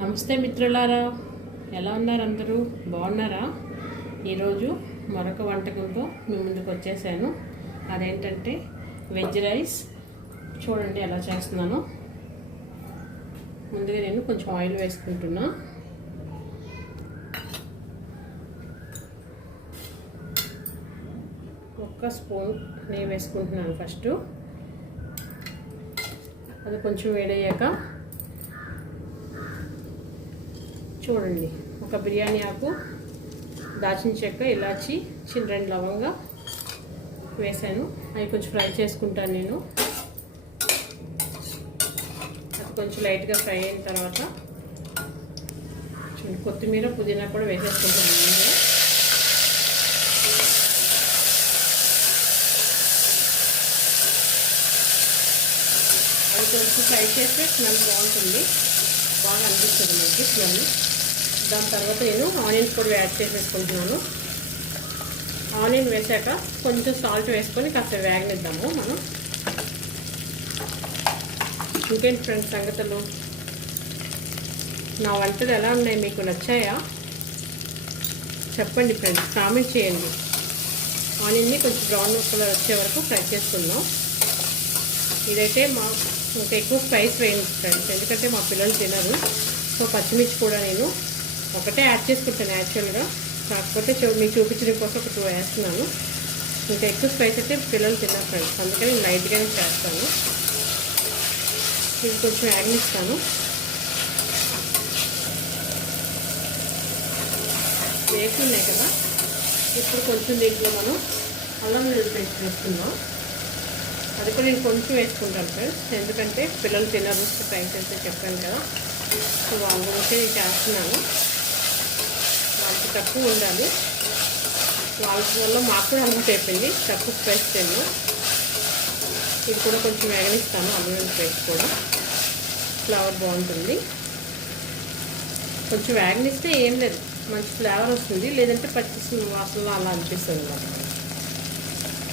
నమస్తే మిత్రులారా, ఎలా ఉన్నారు? అందరూ బాగున్నారా? ఈరోజు మరొక వంటకంతో మీ ముందుకు వచ్చేసాను. అదేంటంటే వెజ్ రైస్. చూడండి ఎలా చేస్తున్నాను. ముందుగా నేను కొంచెం ఆయిల్ వేసుకుంటున్నా. ఒక్క స్పూన్ నెయ్యి వేసుకుంటున్నాను. ఫస్ట్ అది కొంచెం వేడయ్యాక చూడండి, ఒక బిర్యానీ ఆకు, దాల్చిన చెక్క, ఇలాచి, చిన్న 2 లవంగా వేసాను. అవి కొంచెం ఫ్రై చేసుకుంటాను నేను. అది కొంచెం లైట్గా ఫ్రై అయిన తర్వాత కొత్తిమీర, పుదీనా కూడా వేసేసుకుంటాను. అది కొంచెం ఫ్రై చేస్తే స్మెల్ బాగుంటుంది, బాగా అనిపిస్తుంది మనకి స్మెల్. దాని తర్వాత నేను ఆనియన్స్ కూడా యాడ్ చేసేసుకుంటున్నాను. ఆనియన్ వేసాక కొంచెం సాల్ట్ వేసుకొని కాస్త వేగనిద్దాము మనం. ఇంకేంటి ఫ్రెండ్స్ సంగతులు? నా వంటలు ఎలా ఉన్నాయి, మీకు నచ్చాయా? చెప్పండి ఫ్రెండ్స్, కామెంట్ చేయండి. ఆనియన్ని కొంచెం బ్రౌన్ కలర్ వచ్చే వరకు ఫ్రై చేసుకుందాం. ఇదైతే ఇంకా ఎక్కువ స్పైస్ వేయండి ఫ్రెండ్స్, ఎందుకంటే మా పిల్లలు తినరు. సో పచ్చిమిర్చి కూడా నేను ఒకటే యాడ్ చేసుకుంటాను యాక్చువల్గా, కాకపోతే మీకు చూపించడం కోసం ఒక 2 వేస్తున్నాను. ఇంకా ఎక్కువ స్పైస్ అయితే పిల్లలు తిన్నారు ఫ్రెండ్స్, అందుకని నేను లైట్గానే చేస్తాను. ఇది కొంచెం యాగ్నిస్తాను. వేసుకున్నాయి కదా, ఇప్పుడు కొంచెం దీంట్లో మనం అల్లం వెల్లుల్లి పేస్ట్ వేసుకుందాం. అది కూడా నేను కొంచెం వేసుకుంటాను ఫ్రెండ్స్, ఎందుకంటే పిల్లలు తినరు ఫ్రై చేస్తే చెప్పాను కదా. సో వాళ్ళ గురించి నేను చేస్తున్నాను. వాళ్ళకి తక్కువ ఉండాలి, వాళ్ళ వల్ల మాకు కూడా అల్లం అయిపోయింది, తక్కువ స్పైస్ తిన్ను. ఇది కూడా కొంచెం వేగనిస్తాను. అల్లం వెల్లుల్లి పేస్ట్ కూడా ఫ్లేవర్ బాగుంటుంది. కొంచెం వేగనిస్తే ఏం లేదు, మంచి ఫ్లేవర్ వస్తుంది. లేదంటే పచ్చి వాసనలో అలా అనిపిస్తుంది నాకు.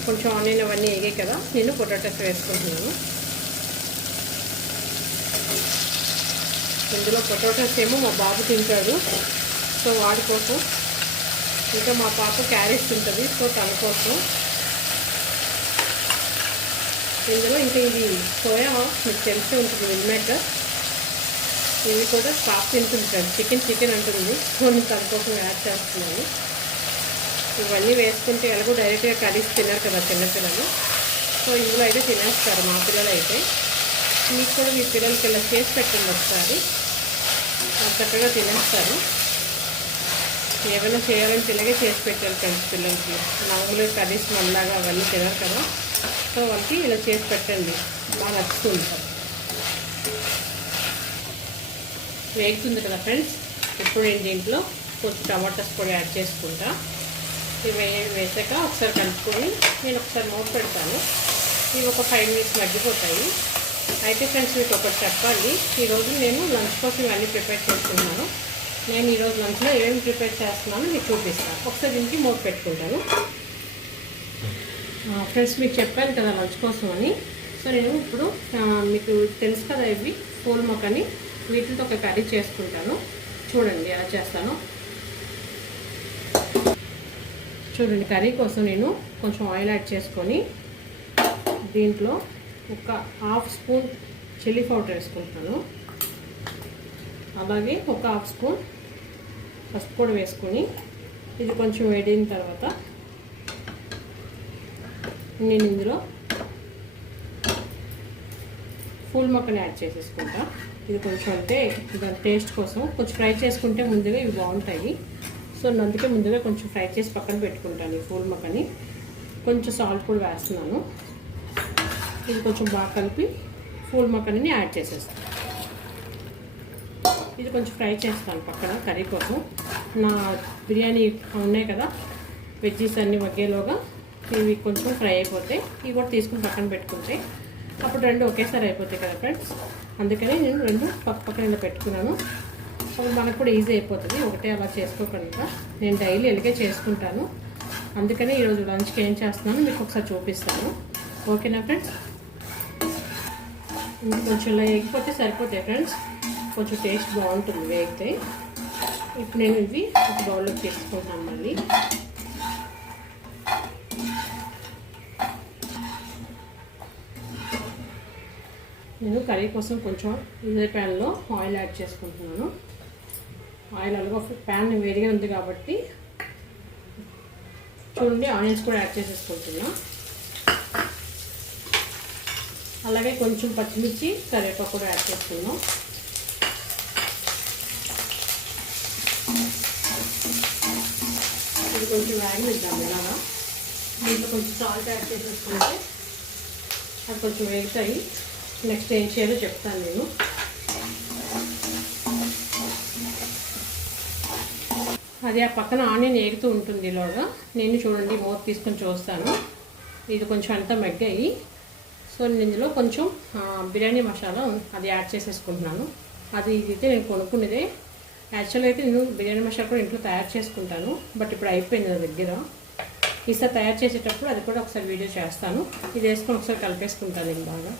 కొంచెం ఆనియన్ అవన్నీ వేగాయి కదా, నేను పొటాటోస్ వేసుకుంటున్నాను. ఇందులో పొటాటోస్ ఏమో మా బాబు తింటాడు, సో వాడి కోసం. ఇంకా మా పాప క్యారెట్స్ తింటుంది, సో తన కోసం. ఇందులో ఇంకా ఇది సోయా మీకు తెలిసే ఉంటుంది, మిల్ మేకర్. ఇవి కూడా పాప తింటుంది, చికెన్ అంటుంది, సో నేను తన కోసం యాడ్ చేస్తున్నాను. ఇవన్నీ వేసుకుంటే ఎలాగో డైరెక్ట్గా కర్రీస్ తిన్నారు కదా చిన్నపిల్లలు, సో ఇందులో అయితే తినేస్తారు మా పిల్లలు అయితే. మీకు కూడా మీ పిల్లలకి ఇలా చేసి పెట్టండి ఒకసారి, చక్కగా తినేస్తారు. ఏమైనా చేయాలని ఇలాగే చేసి పెట్టారు ఫ్రెండ్స్ పిల్లలకి. మామూలుగా కర్రీస్ మళ్ళాగా అవన్నీ తినరు కదా, సో వాళ్ళకి ఇలా చేసి పెట్టండి, బాగా నచ్చుతుంది. వేగుతుంది కదా ఫ్రెండ్స్, ఇప్పుడు నేను దీంట్లో కొంచెం టమాటాస్ కూడా యాడ్ చేసుకుంటా. ఇవి వేసాక ఒకసారి కలుపుకొని నేను ఒకసారి మూత పెడతాను. ఇవి ఒక 5 మినిట్స్ మగ్గిపోతాయి. అయితే ఫ్రెండ్స్ మీకు ఒకటి చెప్పాలి, ఈరోజు నేను లంచ్ కోసం ఇవన్నీ ప్రిపేర్ చేసుకున్నాను. నేను ఈరోజు లంచ్లో ఏమేమి ప్రిపేర్ చేస్తున్నానో మీకు చూపిస్తాను. ఒకసారి దీనికి మూత పెట్టుకుంటాను. ఫ్రెండ్స్ మీకు చెప్పాను కదా లంచ్ కోసం అని. సో నేను ఇప్పుడు మీకు తెలుసు కదా, ఇవి పూల్ మొక్కని, వీటితో ఒక కర్రీ చేసుకుంటాను. చూడండి ఎలా చేస్తాను. చూడండి, కర్రీ కోసం నేను కొంచెం ఆయిల్ యాడ్ చేసుకొని దీంట్లో ఒక 1/2 స్పూన్ చిల్లీ పౌడర్ వేసుకుంటాను. అలాగే ఒక 1/2 స్పూన్ పసుపు కూడా వేసుకొని ఇది కొంచెం వేడిన తర్వాత నేను ఇందులో పూల్ మొక్కని యాడ్ చేసేసుకుంటా. ఇది కొంచెం అంటే దాని టేస్ట్ కోసం కొంచెం ఫ్రై చేసుకుంటే ముందుగా ఇవి బాగుంటాయి. సో అందుకే ముందుగా కొంచెం ఫ్రై చేసి పక్కన పెట్టుకుంటాను ఈ పూల్ మొక్కని. కొంచెం సాల్ట్ కూడా వేస్తున్నాను. ఇది కొంచెం బాగా కలిపి పూల్ మొక్కని యాడ్ చేసేస్తాను. ఇది కొంచెం ఫ్రై చేస్తాను పక్కన కర్రీ కోసం. నా బిర్యానీ ఉన్నాయి కదా వెజ్జీస్ అన్నీ మగ్గేలోగా ఇవి కొంచెం ఫ్రై అయిపోతే ఇవి కూడా తీసుకుని పక్కన పెట్టుకుంటే అప్పుడు 2 ఒకేసారి అయిపోతాయి కదా ఫ్రెండ్స్. అందుకని నేను 2 పక్కన ఇలా పెట్టుకున్నాను. అప్పుడు మనకు కూడా ఈజీ అయిపోతుంది, ఒకటే అలా చేసుకోకుండా. నేను డైలీ ఇలాగే చేసుకుంటాను, అందుకని ఈరోజు లంచ్కి ఏం చేస్తున్నాను మీకు ఒకసారి చూపిస్తాను. ఓకేనా ఫ్రెండ్స్? కొంచెం ఇలా వేగిపోతే సరిపోతాయి ఫ్రెండ్స్, కొంచెం టేస్ట్ బాగుంటుంది వేగితే. ఇప్పుడు నేను ఇవి ఒక బౌల్లోకి తీసుకుంటాను. మళ్ళీ నేను కర్రీ కోసం కొంచెం ఇదే ప్యాన్లో ఆయిల్ యాడ్ చేసుకుంటున్నాను. ఆయిల్ అలాగే ప్యాన్ వేడిగా ఉంది కాబట్టి చూడండి, ఆనియన్స్ కూడా యాడ్ చేసేసుకుంటున్నా. అలాగే కొంచెం పచ్చిమిర్చి కరివేపాకు కూడా యాడ్ చేసుకున్నాం. ఇది కొంచెం వేగనిద్దాం. ఇలాగా దీంట్లో కొంచెం సాల్ట్ యాడ్ చేసేసుకుంటే అది కొంచెం వేగుతాయి. నెక్స్ట్ ఏం చేయాలో చెప్తాను నేను. అది ఆ పక్కన ఆనియన్ వేగుతూ ఉంటుంది. ఇలాగా నేను చూడండి మూత తీసుకొని చూస్తాను. ఇది కొంచెం అంతా మగ్గాయి. సో నేను ఇందులో కొంచెం బిర్యానీ మసాలా అది యాడ్ చేసేసుకుంటున్నాను. అది ఇదైతే నేను కొనుక్కునేదే. యాక్చువల్గా అయితే నేను బిర్యానీ మసాలా కూడా ఇంట్లో తయారు చేసుకుంటాను, బట్ ఇప్పుడు అయిపోయింది నా దగ్గర. ఈసారి తయారు చేసేటప్పుడు అది కూడా ఒకసారి వీడియో చేస్తాను. ఇది వేసుకొని ఒకసారి కలిపేసుకుంటాను. ఇది బాగా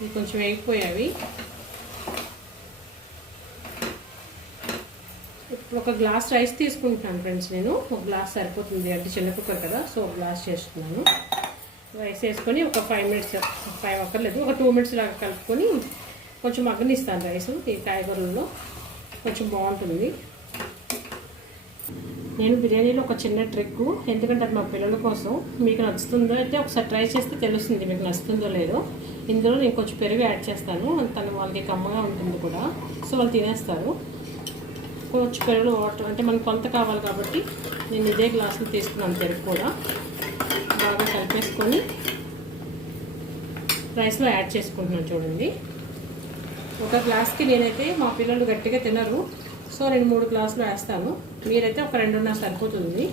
ఇది కొంచెం వేగిపోయావి. ఇప్పుడు ఒక గ్లాస్ రైస్ తీసుకుంటున్నాను ఫ్రెండ్స్. నేను ఒక గ్లాస్ సరిపోతుంది, అంటే చిన్న కుక్కర్ కదా, సో ఒక గ్లాస్ చేస్తున్నాను. రైస్ వేసుకొని ఒక 5 మినిట్స్, 5 అక్కర్లేదు, ఒక 2 మినిట్స్ లాగా కలుపుకొని కొంచెం మగ్గనిస్తాను రైస్. ఈ కాయగూరల్లో కొంచెం బాగుంటుంది. నేను బిర్యానీలో ఒక చిన్న ట్రిక్, ఎందుకంటే అది మా పిల్లల కోసం, మీకు నచ్చుతుందో అయితే ఒకసారి ట్రై చేస్తే తెలుస్తుంది మీకు నచ్చుతుందో లేదో. ఇందులో నేను కొంచెం పెరుగు యాడ్ చేస్తాను. తను వాళ్ళకి కమ్మగా ఉంటుంది కూడా, సో వాళ్ళు తినేస్తారు. కొంచెం పెరుగు వాటర్ అంటే మనకు కొంత కావాలి కాబట్టి నేను ఇదే గ్లాసులో తీసుకున్నాను. పెరుగు కూడా బాగా కలిపేసుకొని రైస్లో యాడ్ చేసుకుంటున్నాను. చూడండి, ఒక గ్లాస్కి నేనైతే, మా పిల్లలు గట్టిగా తినరు, సో నేను 3 గ్లాసులు వేస్తాను. మీరైతే ఒక 2.5 సరిపోతుంది.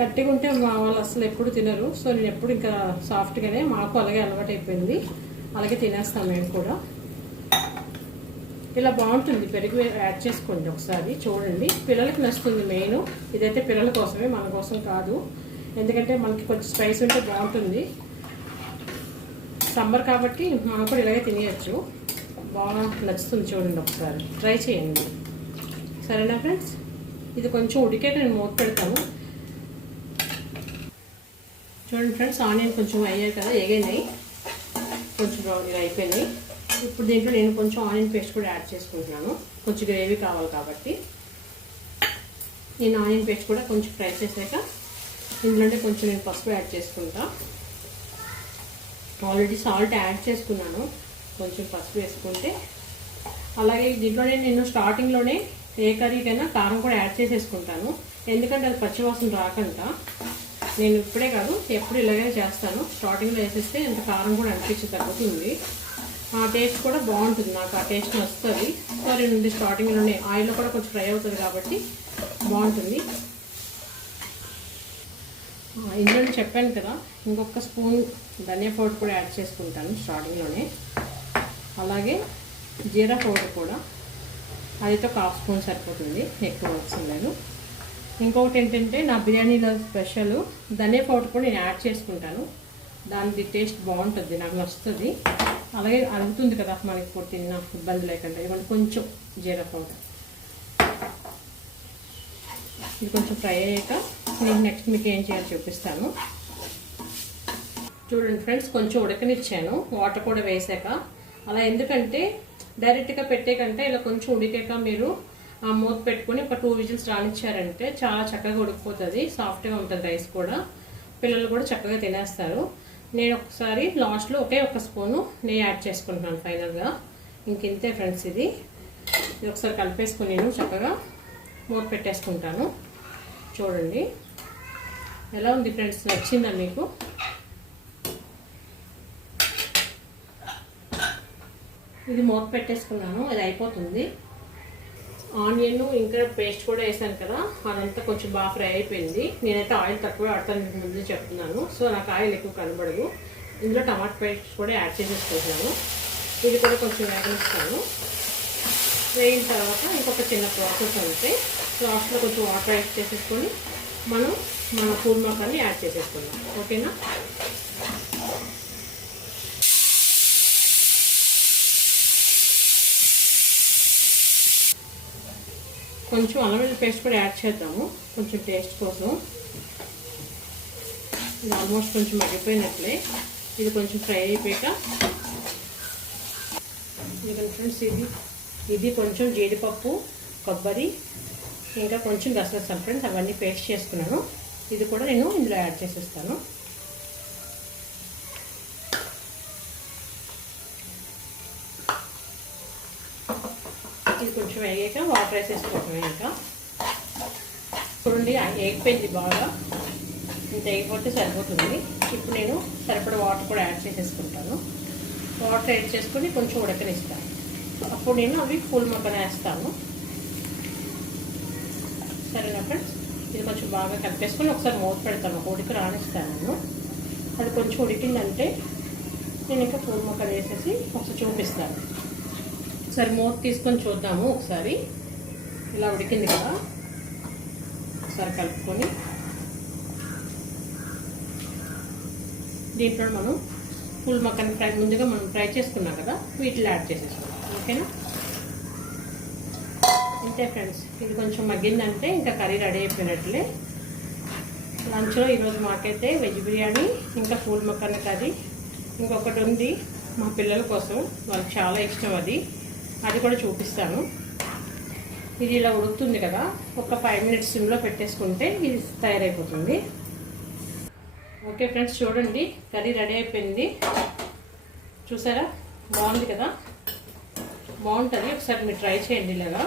గట్టిగా ఉంటే మా వాళ్ళు అసలు ఎప్పుడు తినరు, సో నేను ఎప్పుడు ఇంకా సాఫ్ట్గానే, మాకు అలాగే అలవాటు అయిపోయింది, అలాగే తినేస్తాం మేము కూడా. ఇలా బాగుంటుంది. పెరుగు యాడ్ చేసుకోండి ఒకసారి, చూడండి. పిల్లలకి నచ్చుతుంది మెయిన్. ఇదైతే పిల్లల కోసమే, మన కోసం కాదు. ఎందుకంటే మనకి కొంచెం స్పైస్ ఉంటే బాగుంటుంది. సమ్మర్ కాబట్టి మనం కూడా ఇలాగే తినేయచ్చు. బాగా నచ్చుతుంది. చూడండి, ఒకసారి ట్రై చేయండి. సరేనా ఫ్రెండ్స్? ఇది కొంచెం ఉడికేట నేను మూత పెడతాను. చూడండి ఫ్రెండ్స్, ఆనియన్ కొంచెం అయ్యాయి కదా, ఎగైనాయి, కొంచెం బ్రౌన్గా అయిపోయినాయి. ఇప్పుడు దీంట్లో నేను కొంచెం ఆనియన్ పేస్ట్ కూడా యాడ్ చేసుకుంటున్నాను. కొంచెం గ్రేవీ కావాలి కాబట్టి నేను ఆనియన్ పేస్ట్ కూడా కొంచెం ఫ్రై చేసాక ఇందులో కొంచెం నేను పసుపు యాడ్ చేసుకుంటా. ఆల్రెడీ సాల్ట్ యాడ్ చేసుకున్నాను, కొంచెం పసుపు వేసుకుంటే. అలాగే దీంట్లోనే నేను స్టార్టింగ్లోనే ఏ కర్రీకైనా కారం కూడా యాడ్ చేసేసుకుంటాను, ఎందుకంటే అది పచ్చివాసన రాకుండా. నేను ఇప్పుడే కాదు, ఎప్పుడు ఇలాగే చేస్తాను. స్టార్టింగ్లో వేసేస్తే అంత కారం కూడా అనిపించి తగ్గుతుంది. ఆ టేస్ట్ కూడా బాగుంటుంది, నాకు ఆ టేస్ట్ వస్తుంది. సో నేను స్టార్టింగ్లోనే ఆయిల్లో కూడా కొంచెం ఫ్రై అవుతుంది కాబట్టి బాగుంటుంది. ఇందులో చెప్పాను కదా, ఇంకొక స్పూన్ ధనియా పౌడర్ కూడా యాడ్ చేసుకుంటాను స్టార్టింగ్లోనే. అలాగే జీరా పౌడర్ కూడా, అదైతే ఒక 1/2 స్పూన్ సరిపోతుంది, ఎక్కువ అవసరం లేదు. ఇంకొకటి ఏంటంటే, నా బిర్యానీలో స్పెషల్ ధనియా పౌడర్ కూడా నేను యాడ్ చేసుకుంటాను. దానికి టేస్ట్ బాగుంటుంది, నాకు నచ్చుతుంది. అలాగే అరుగుతుంది కదా మనకి, ఇప్పుడు తిన్న ఇబ్బంది లేకుండా. ఇవ్వండి కొంచెం జీరా పౌడర్. ఇది కొంచెం ఫ్రై అయ్యాక నేను నెక్స్ట్ మీకు ఏం చేయాలో చూపిస్తాను. చూడండి ఫ్రెండ్స్, కొంచెం ఉడకనిచ్చాను వాటర్ కూడా వేసాక. అలా ఎందుకంటే డైరెక్ట్గా పెట్టే కంటే ఇలా కొంచెం ఉడికాక మీరు ఆ మూత పెట్టుకుని ఒక 2 విజిల్స్ రానిచ్చారంటే చాలా చక్కగా ఉడికిపోతుంది, సాఫ్ట్గా ఉంటుంది రైస్ కూడా. పిల్లలు కూడా చక్కగా తినేస్తారు. నేను ఒకసారి లాస్ట్లో ఒకే 1 స్పూను నెయ్యి యాడ్ చేసుకుంటున్నాను ఫైనల్గా. ఇంతే ఫ్రెండ్స్, ఇది ఒకసారి కలిపేసుకుని నేను చక్కగా మూత పెట్టేసుకుంటాను. చూడండి ఎలా ఉంది ఫ్రెండ్స్, నచ్చిందా మీకు? ఇది మూత పెట్టేసుకున్నాను, ఇది అయిపోతుంది. ఆనియన్ ఇంకా పేస్ట్ కూడా వేసాను కదా, అదంతా కొంచెం బాగా ఫ్రై అయిపోయింది. నేనైతే ఆయిల్ తక్కువ వాడతాను, ముందు చెప్తున్నాను. సో నాకు ఆయిల్ ఎక్కువ కనబడదు. ఇందులో టమాటా పేస్ట్ కూడా యాడ్ చేసేసుకుంటున్నాను. ఇది కూడా కొంచెం వేగనిస్తాను. వేగిన తర్వాత ఇంకొక చిన్న ప్రాసెస్ అంటే, లాస్ట్లో కొంచెం వాటర్ యాడ్ చేసేసుకొని మనం మన పూల్ మక్కని యాడ్ చేసేసుకుందాం. ఓకేనా? కొంచెం అల్లం వెల్లుల్లి పేస్ట్ కూడా యాడ్ చేద్దాము కొంచెం టేస్ట్ కోసం. ఇది ఆల్మోస్ట్ కొంచెం మగ్గిపోయినట్లే. ఇది కొంచెం ఫ్రై అయిపోయాక ఇదిగోండి ఫ్రెండ్స్, ఇది కొంచెం జీడిపప్పు, కొబ్బరి, ఇంకా కొంచెం గసగసాలు ఫ్రెండ్స్, అవన్నీ పేస్ట్ చేసుకున్నాను. ఇది కూడా నేను ఇందులో యాడ్ చేసేస్తాను. ఇది కొంచెం వేగాక వాటర్ వేసేసుకోవటమే. ఇంకా చూడండి వేగిపోయింది బాగా, ఇంత వేగిపోతే సరిపోతుంది. ఇప్పుడు నేను సరిపడా వాటర్ కూడా యాడ్ చేసేసుకుంటాను. వాటర్ యాడ్ చేసుకొని కొంచెం ఉడకనిస్తాను. అప్పుడు నేను అవి పూల్ మక్కన వేస్తాను. సరేనా ఫ్రెండ్స్? ఇది కొంచెం బాగా కలిపేసుకొని ఒకసారి మూత పెడతాను, ఉడికి రానిస్తాను నేను. అది కొంచెం ఉడికిందంటే నేను ఇంకా పూల్ మక్కన వేసేసి ఒకసారి చూపిస్తాను. ఒకసారి మూత తీసుకొని చూద్దాము. ఒకసారి ఇలా ఉడికింది కదా, ఒకసారి కలుపుకొని దీంట్లో మనం పూల్ మక్కన ముందుగా మనం ఫ్రై చేసుకున్నాం కదా, వీటిలో యాడ్ చేసేసుకుందాం. ఓకేనా? అంతే ఫ్రెండ్స్, ఇది కొంచెం మగ్గిందంటే ఇంకా కర్రీ రెడీ అయిపోయినట్లే. లంచ్లో ఈరోజు మాకైతే వెజ్ బిర్యానీ, ఇంకా పూల్ మక్కన కర్రీ, ఇంకొకటి ఉంది మా పిల్లల కోసం, వాళ్ళకి చాలా ఇష్టం అది కూడా చూపిస్తాను. ఇది ఇలా ఉడుకుతుంది కదా, ఒక 5 minutes సిమ్లో పెట్టేసుకుంటే ఇది తయారైపోతుంది. ఓకే ఫ్రెండ్స్, చూడండి కర్రీ రెడీ అయిపోయింది. చూసారా? బాగుంది కదా, బాగుంటుంది. ఒకసారి మీరు ట్రై చేయండి ఇలాగా.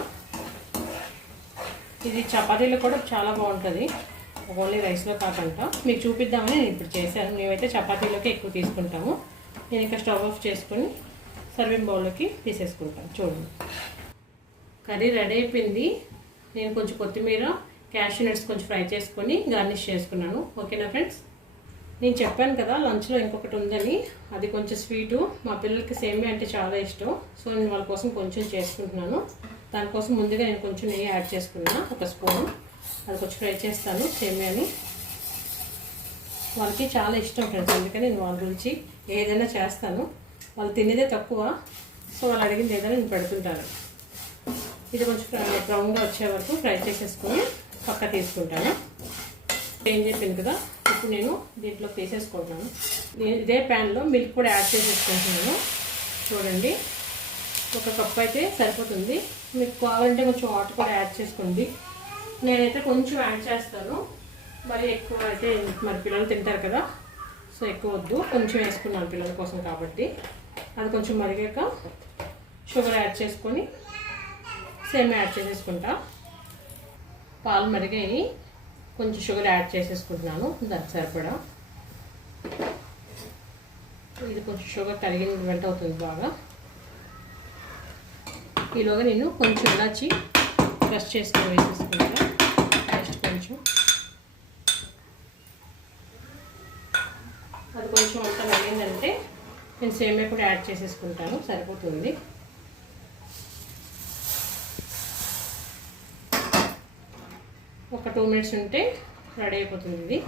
ఇది చపాతీలో కూడా చాలా బాగుంటుంది, ఓన్లీ రైస్లో కాకుండా. మీకు చూపిద్దామని నేను ఇప్పుడు చేశాను. మేమైతే చపాతీలోకి ఎక్కువ తీసుకుంటాము. నేను ఇంకా స్టవ్ ఆఫ్ చేసుకొని సర్వింగ్ బౌల్లోకి తీసేసుకుంటాను. చూడండి కర్రీ రెడీ అయిపోయింది. నేను కొంచెం కొత్తిమీర, క్యాష్యూ నట్స్ కొంచెం ఫ్రై చేసుకొని గార్నిష్ చేసుకున్నాను. ఓకేనా ఫ్రెండ్స్? నేను చెప్పాను కదా లంచ్లో ఇంకొకటి ఉందని, అది కొంచెం స్వీటు. మా పిల్లలకి సేమియా అంటే చాలా ఇష్టం. సో నేను వాళ్ళ కోసం కొంచెం చేసుకుంటున్నాను. దానికోసం ముందుగా నేను కొంచెం నెయ్యి యాడ్ చేసుకున్నాను, 1 స్పూన్. అది కొంచెం ఫ్రై చేస్తాను సేమియాని. వాళ్ళకి చాలా ఇష్టం ఫ్రెండ్స్, అందుకని నేను వాళ్ళ గురించి ఏదైనా చేస్తాను. వాళ్ళు తినేదే తక్కువ, సో వాళ్ళు అడిగింది ఏదైనా నేను పెడుతుంటాను. ఇది కొంచెం బ్రౌన్గా వచ్చే వరకు ఫ్రై చేసేసుకొని పక్క తీసుకుంటాను. ఏం చెప్పింది కదా, ఇప్పుడు నేను దీంట్లో తీసేసుకుంటాను. ఇదే ప్యాన్లో మిల్క్ కూడా యాడ్ చేసేసుకుంటున్నాను. చూడండి 1 కప్ అయితే సరిపోతుంది. మీకు కావాలంటే కొంచెం వాటర్ కూడా యాడ్ చేసుకోండి. నేనైతే కొంచెం యాడ్ చేస్తాను, మరి ఎక్కువ అయితే మరి పిల్లలు తింటారు కదా, సో ఎక్కువ వద్దు. కొంచెం వేసుకున్నాను పిల్లల కోసం కాబట్టి. అది కొంచెం మరిగాక షుగర్ యాడ్ చేసుకొని సేమ్ యాడ్ చేసేసుకుంటా. పాలు మరిగాయి, కొంచెం షుగర్ యాడ్ చేసేసుకుంటున్నాను దానికి సరిపడా. ఇది కొంచెం షుగర్ కరిగిన వెంట అవుతుంది బాగా. ఈలోగా నేను కొంచెం ఇలాచి క్రష్ చేసుకొని వేసేసుకుంటా. టేస్ట్ కొంచెం అది కొంచెం అంతా మరిగిందంటే నేను సేమియా కూడా యాడ్ చేసేసుకుంటాను, సరిపోతుంది. ఒక 2 minutes ఉంటే రెడీ అయిపోతుంది. ఇది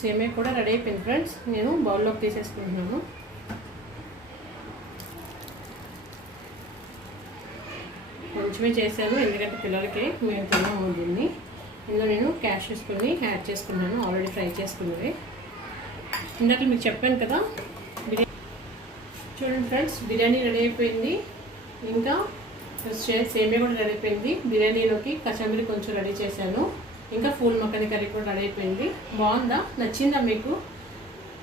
సేమియా కూడా రెడీ అయిపోయింది ఫ్రెండ్స్. నేను బౌల్లోకి తీసేసుకుంటున్నాను. కొంచెమే చేశాను, ఎందుకంటే పిల్లలకి మేము తిన్నాము దీన్ని. ఇందులో నేను క్యాష్యూస్ కొన్ని యాడ్ చేసుకున్నాను, ఆల్రెడీ ఫ్రై చేసుకున్నవి. ఇందాక మీకు చెప్పాను కదా బిర్యానీ. చూడండి ఫ్రెండ్స్, బిర్యానీ రెడీ అయిపోయింది. ఇంకా సేమియా కూడా రెడీ అయిపోయింది. బిర్యానీలోకి కచంబరి కొంచెం రెడీ చేశాను. ఇంకా పూల్ మక్కన కర్రీ కూడా రెడీ అయిపోయింది. బాగుందా? నచ్చిందా మీకు?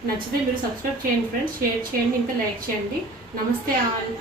నచ్చితే మీరు సబ్స్క్రైబ్ చేయండి ఫ్రెండ్స్, షేర్ చేయండి, ఇంకా లైక్ చేయండి. నమస్తే ఆల్.